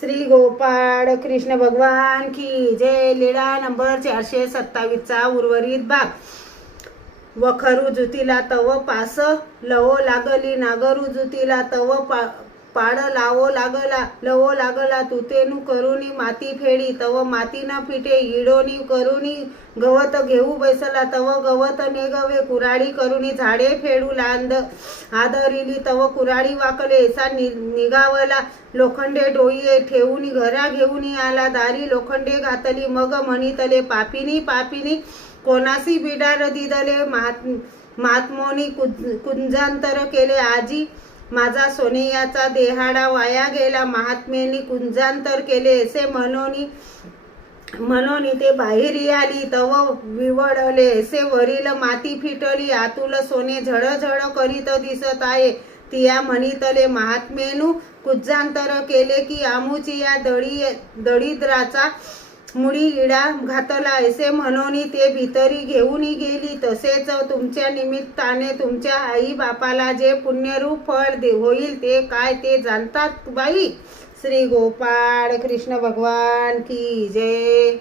श्री गोपाळ कृष्ण भगवान की जय। लीळा नंबर 427 उर्वरित भाग। वखरू जुतीला तव पास लवो लागली, नागरू जुतीला तव पाड लावो लागला, लवो लागला तुतेनु करुनी माती फेडी, तव माती न फिटे इडोनी करुनी गवत घेऊ बैसला, तव गवत नेगवे कुराडी करुनी झाडे फेडू लांद आदरिली, तव कुराडी वाकले ऐसा निघावला, लोखंडे डोई ठेवून घरा घेऊन आला, दारी लोखंडे घातली, मग म्हणितले पापिनी पापिनी कोणासी बिडार दिदले, महात्मोनी कुंजांतर केले आजी, माझा सोनियाचा देहाडा वाया गेला, महात्मेनी कुंजांतर केले असे म्हणून ते बाहेरी आली, तव विवडले असे वरील माती फिटली, आतुल सोने झळझळ करीत दिसत आहे, तिया म्हणितले महात्मेनु कुंजांतर केले की आमुची या दळिद्राचा मुळी इडा घातला असे म्हणून ते भितरी घेऊन गेली, तसेच तुमच्या निमित्ताने तुमच्या आई बापाला जे पुण्यरूप फळ होईल ते काय ते जाणतात बाई। श्री गोपाळ कृष्ण भगवान की जय।